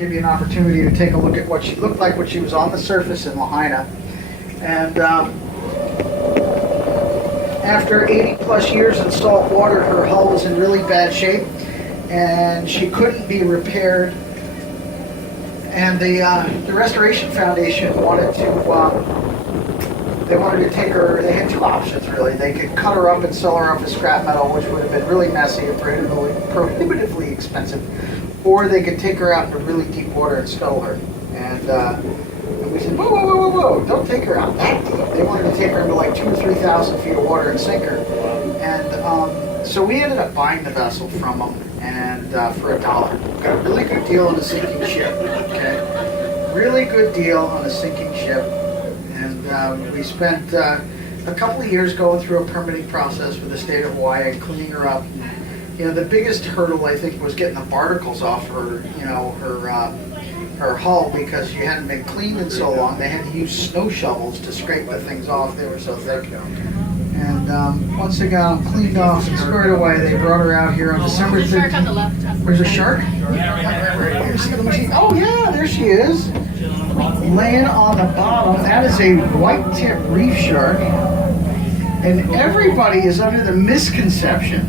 Give you an opportunity to take a look at what she looked like when she was on the surface in Lahaina. And after 80 plus years in salt water, her hull was in really bad shape and she couldn't be repaired. And the Restoration Foundation wanted to take her. They had two options really. They could cut her up and sell her off as scrap metal, which would have been really messy and prohibitively expensive, or they could take her out into really deep water and stow her. And we said, whoa, whoa, whoa, whoa, whoa, don't take her out that deep. They wanted to take her into like 2,000 or 3,000 feet of water and sink her. And so we ended up buying the vessel from them, and for $1. Got a really good deal on a sinking ship. Okay, really good deal on a sinking ship. And we spent a couple of years going through a permitting process with the state of Hawaii and cleaning her up. You know, the biggest hurdle I think was getting the barnacles off her, her hull, because she hadn't been cleaned in so long. They had to use snow shovels to scrape the things off. They were so thick. And once they got them cleaned off and squared away, they brought her out here on December 13th. There's a shark? Oh yeah, there she is. Laying on the bottom. That is a white-tip reef shark. And everybody is under the misconception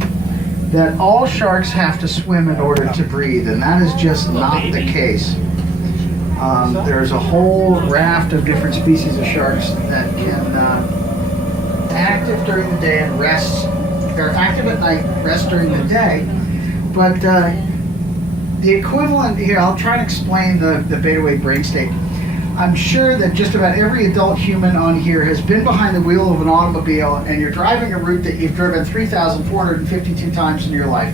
that all sharks have to swim in order to breathe, and that is just not the case. There's a whole raft of different species of sharks that can active during the day and rest. They're active at night, rest during the day. But the equivalent here, I'll try to explain the beta wave brain state. I'm sure that just about every adult human on here has been behind the wheel of an automobile, and you're driving a route that you've driven 3,452 times in your life.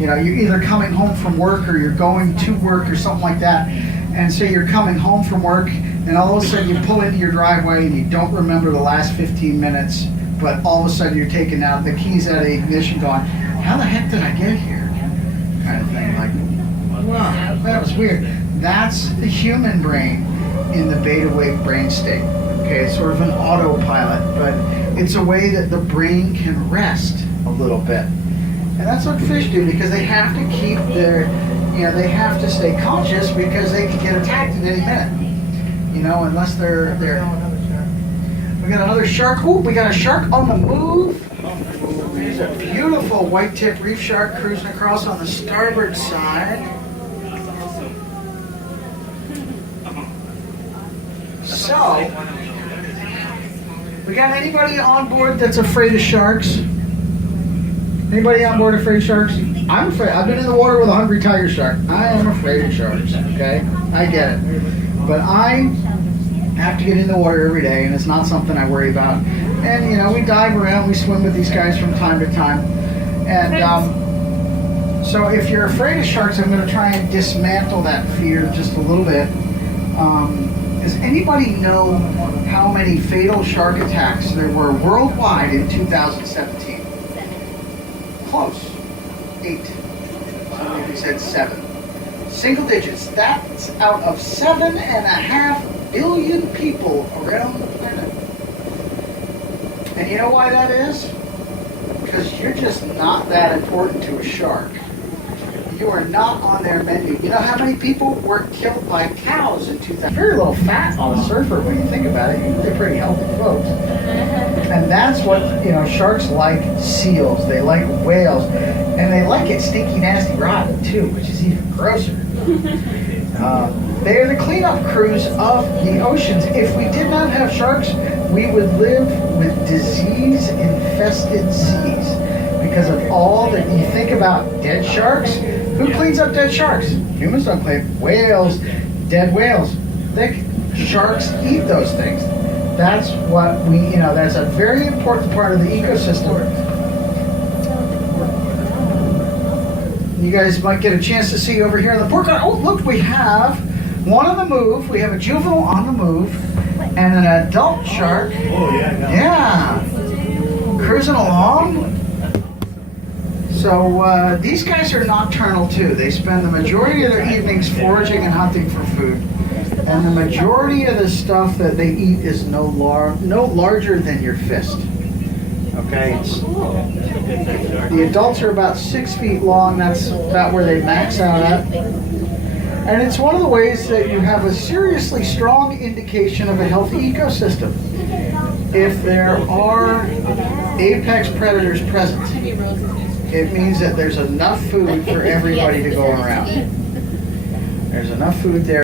You know, you're either coming home from work or you're going to work or something like that. And so you're coming home from work, and all of a sudden you pull into your driveway and you don't remember the last 15 minutes, but all of a sudden you're taking out the keys out of the ignition going, how the heck did I get here? Kind of thing, like, wow, that was weird. That's the human brain in the beta wave brain state. Okay, it's sort of an autopilot, but it's a way that the brain can rest a little bit. And that's what fish do, because they have to keep their, they have to stay conscious because they can get attacked at any minute. Unless they're. We got another shark. Oh, we got a shark on the move. There's a beautiful white-tip reef shark cruising across on the starboard side. So, we got anybody on board that's afraid of sharks? Anybody on board afraid of sharks? I'm afraid. I've been in the water with a hungry tiger shark. I am afraid of sharks, okay? I get it. But I have to get in the water every day, and it's not something I worry about. And, we dive around, we swim with these guys from time to time. And so if you're afraid of sharks, I'm going to try and dismantle that fear just a little bit. Does anybody know how many fatal shark attacks there were worldwide in 2017? Close. 8. Somebody said 7. Single digits. That's out of 7.5 billion people around the planet. And you know why that is? Because you're just not that important to a shark. You are not on their menu. You know how many people were killed by cows in 2000? Very little fat on a surfer when you think about it. They're pretty healthy folks. And that's what, sharks like seals. They like whales. And they like it stinky, nasty, rotten, too, which is even grosser. They are the cleanup crews of the oceans. If we did not have sharks, we would live with disease-infested seas. Because of all that you think about dead sharks, who cleans up dead sharks? Humans don't clean. Whales, dead whales. Sharks eat those things. That's what that's a very important part of the ecosystem. You guys might get a chance to see over here on the port card. Oh, look, we have one on the move. We have a juvenile on the move and an adult shark. Oh, yeah. Yeah. Cruising along. So these guys are nocturnal too. They spend the majority of their evenings foraging and hunting for food. And the majority of the stuff that they eat is no larger than your fist. Okay? The adults are about 6 feet long. That's about where they max out at. And it's one of the ways that you have a seriously strong indication of a healthy ecosystem. If there are apex predators present, it means that there's enough food for everybody to go around. There's enough food there.